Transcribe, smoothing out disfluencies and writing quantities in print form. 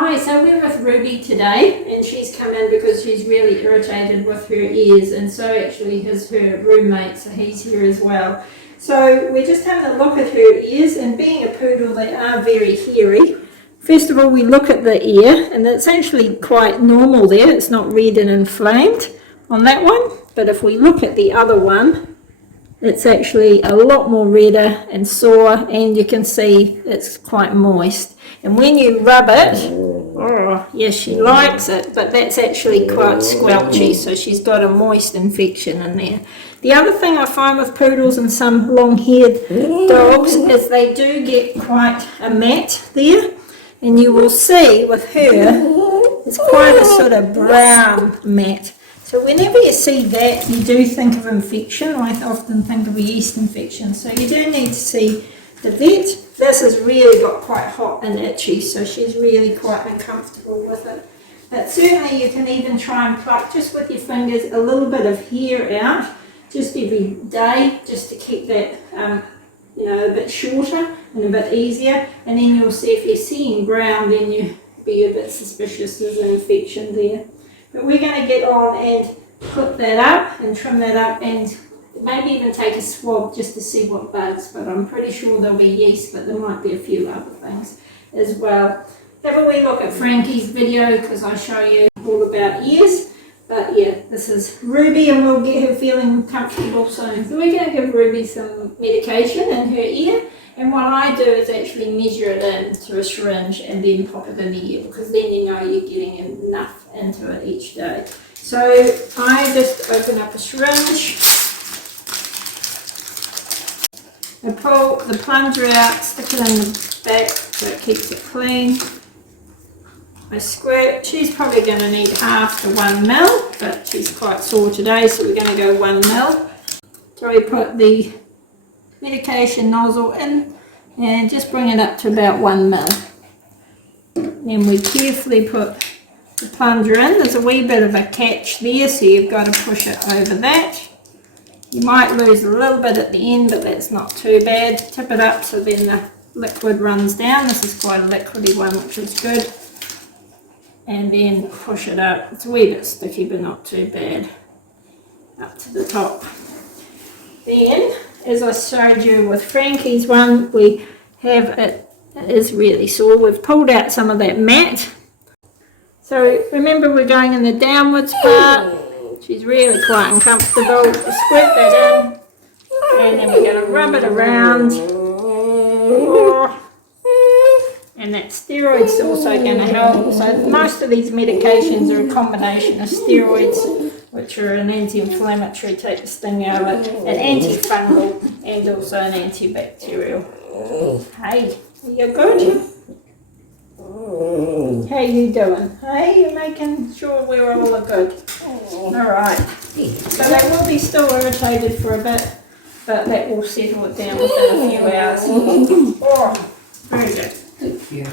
Hi, so we're with Ruby today, and she's come in because she's really irritated with her ears, and so actually is her roommate, so he's here as well. So we're just having a look at her ears, and being a poodle, they are very hairy. First of all, we look at the ear, and it's actually quite normal there. It's not red and inflamed on that one, but if we look at the other one, it's actually a lot more redder and sore, and you can see it's quite moist. And when you rub it, oh, yes, she likes it, but that's actually quite squelchy, so she's got a moist infection in there. The other thing I find with poodles and some long-haired dogs is they do get quite a mat there, and you will see with her, it's quite a sort of brown mat. So whenever you see that, you do think of infection. I often think of a yeast infection, so you do need to see the vet. This has really got quite hot and itchy, so she's really quite uncomfortable with it. But certainly you can even try and pluck just with your fingers a little bit of hair out, just every day, just to keep that a bit shorter and a bit easier. And then you'll see if you're seeing brown, then you'll be a bit suspicious there's an infection there. But we're going to get on and put that up and trim that up, and maybe even take a swab just to see what bugs, but I'm pretty sure there'll be yeast, but there might be a few other things as well. Have a wee look at Frankie's video because I show you all about ears. But yeah, this is Ruby, and we'll get her feeling comfortable soon. So we're going to give Ruby some medication in her ear, and what I do is actually measure it into a syringe and then pop it in the ear, because then you know you're getting enough into it each day. So I just open up a syringe, I pull the plunger out, stick it in the back so it keeps it clean. I squirt. She's probably going to need half to 1 ml, but she's quite sore today, so we're going to go 1 ml. So we put the medication nozzle in and just bring it up to about 1 ml. Then we carefully put the plunger in. There's a wee bit of a catch there, so you've got to push it over that. You might lose a little bit at the end, but that's not too bad. Tip it up so then the liquid runs down. This is quite a liquidy one, which is good. And then push it up. It's a wee bit sticky, but not too bad. Up to the top. Then, as I showed you with Frankie's one, we have it is really sore. We've pulled out some of that mat. So remember, we're going in the downwards part. She's really quite uncomfortable. We squirt that in, and then we're going to rub it around. And that steroid's also going to help. So most of these medications are a combination of steroids, which are an anti-inflammatory, take the sting out of it, an antifungal, and also an antibacterial. Hey, are you good? How you doing? Hey, you're making sure we're all good. Alright, so that will be still irritated for a bit, but that will settle it down within a few hours. Oh, very good. Thank you.